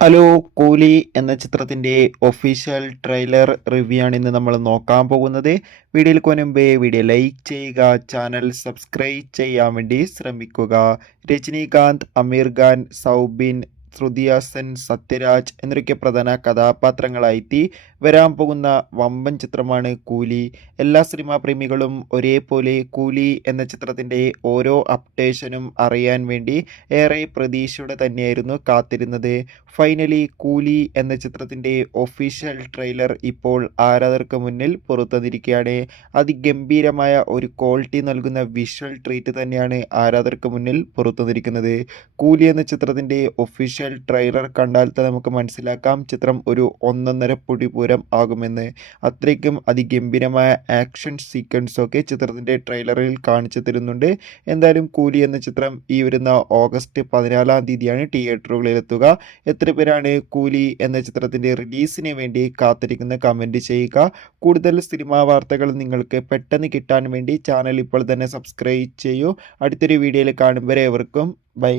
Hello കൂലി എന്ന ചിത്രത്തിൻ്റെ ഒഫീഷ്യൽ ട്രെയിലർ റിവ്യൂ ആണ് ഇന്ന് നമ്മൾ നോക്കാൻ പോകുന്നത്. വീഡിയോയിൽ മുൻപേ വീഡിയോ ലൈക്ക് ചെയ്യുക, ചാനൽ സബ്സ്ക്രൈബ് ചെയ്യാൻ വേണ്ടി ശ്രമിക്കുക. രജനീകാന്ത്, അമീർ ഖാൻ, സൗബിൻ, ശ്രുതി ഹാസൻ, സത്യരാജ് എന്നൊക്കെ പ്രധാന കഥാപാത്രങ്ങളായി വരാൻ പോകുന്ന വമ്പൻ ചിത്രമാണ് കൂലി. എല്ലാ സിനിമാ പ്രേമികളും ഒരേപോലെ കൂലി എന്ന ചിത്രത്തിൻ്റെ ഓരോ അപ്ഡേഷനും അറിയാൻ വേണ്ടി ഏറെ പ്രതീക്ഷയോടെ തന്നെയായിരുന്നു കാത്തിരുന്നത്. ഫൈനലി കൂലി എന്ന ചിത്രത്തിൻ്റെ ഒഫീഷ്യൽ ട്രെയിലർ ഇപ്പോൾ ആരാധകർക്ക് മുന്നിൽ പുറത്തുവന്നിരിക്കുകയാണ്. അതിഗംഭീരമായ ഒരു ക്വാളിറ്റി നൽകുന്ന വിഷ്വൽ ട്രീറ്റ് തന്നെയാണ് ആരാധകർക്ക് മുന്നിൽ പുറത്തുവന്നിരിക്കുന്നത്. കൂലി എന്ന ചിത്രത്തിൻ്റെ ഒഫീഷ്യൽ ട്രെയിലർ കണ്ടാൽ തന്നെ നമുക്ക് മനസ്സിലാക്കാം ചിത്രം ഒരു ഒന്നൊന്നര പൊടിപൂരം ആകുമെന്ന്. അത്രയ്ക്കും അതിഗംഭീരമായ ആക്ഷൻ സീക്വൻസൊക്കെ ചിത്രത്തിൻ്റെ ട്രെയിലറിൽ കാണിച്ചു തരുന്നുണ്ട്. എന്തായാലും കൂലി എന്ന ചിത്രം ഈ വരുന്ന ഓഗസ്റ്റ് 14-ാം തീയതിയാണ് തിയേറ്ററുകളിലെത്തുക. എത്ര പേരാണ് കൂലി എന്ന ചിത്രത്തിൻ്റെ റിലീസിന് വേണ്ടി കാത്തിരിക്കുന്ന കമൻറ്റ് ചെയ്യുക. കൂടുതൽ സിനിമാ വാർത്തകൾ നിങ്ങൾക്ക് പെട്ടെന്ന് കിട്ടാൻ വേണ്ടി ചാനൽ ഇപ്പോൾ തന്നെ സബ്സ്ക്രൈബ് ചെയ്യൂ. അടുത്തൊരു വീഡിയോയിൽ കാണും വരെ ഏവർക്കും ബൈ.